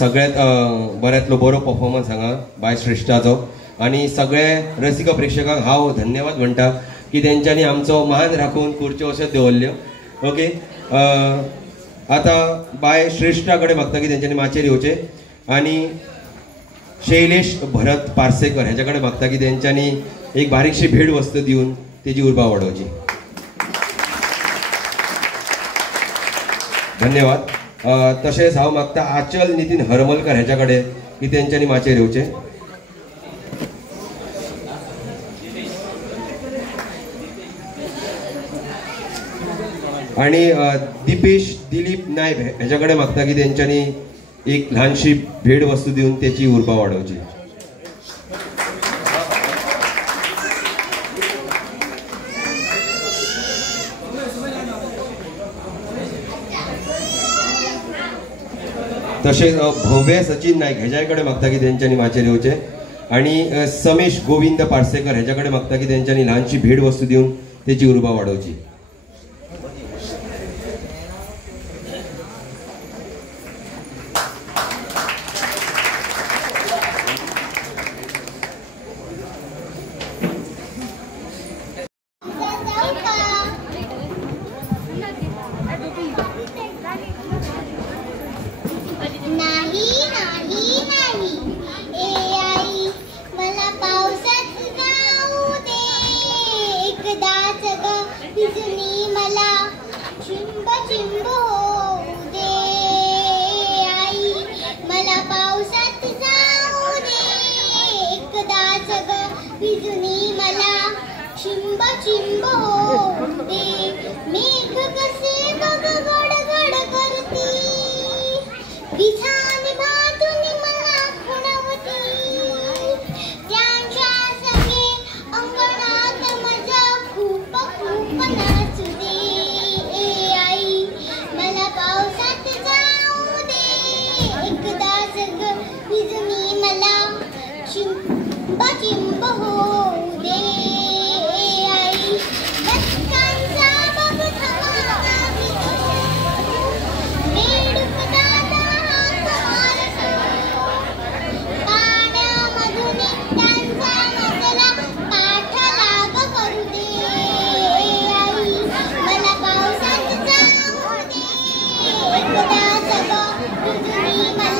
सगळ्यात बऱ्यातलो बरो परफॉर्मन्स हांगा बाय श्रेष्ठाचो आणि सगळे रसिक प्रेक्षकांक हांव धन्यवाद म्हणटा की तेंच्यांनी आमचो मान राखून खुर्च्यो अश्योच दवरल्यो. ओके, आता बाय श्रेष्ठा कडेन मागता की तेंच्यांनी माचयेर येवचे आणि शैलेश भरत पार्सेकर हेच्या कडेन मागता की तेंच्यांनी एक बारीकशी भेट वस्तू दिवन तेजी उर्बा वाडोवची. धन्यवाद. तशेंच हांव मागता आचल नितीन हरमलकर हेच्या कडेन की तेंच्यांनी माचयेर येवचे. आणि दिपेश दिलीप नायब हेच्या कडेन मागता की तेंच्यांनी एक ल्हानशी भेट वस्तू दिवन तेची उर्बा वाडोवची. तसेच भव्य सचिन नायक हेच्या कडेन मागता की तेंच्यांनी माचयेर येवचे आणि समेश गोविंद पार्सेकर हेच्या कडेन मागता की तेंच्यांनी ल्हानशी भेट वस्तू दिवन तेची उर्बा वाडोवची. मला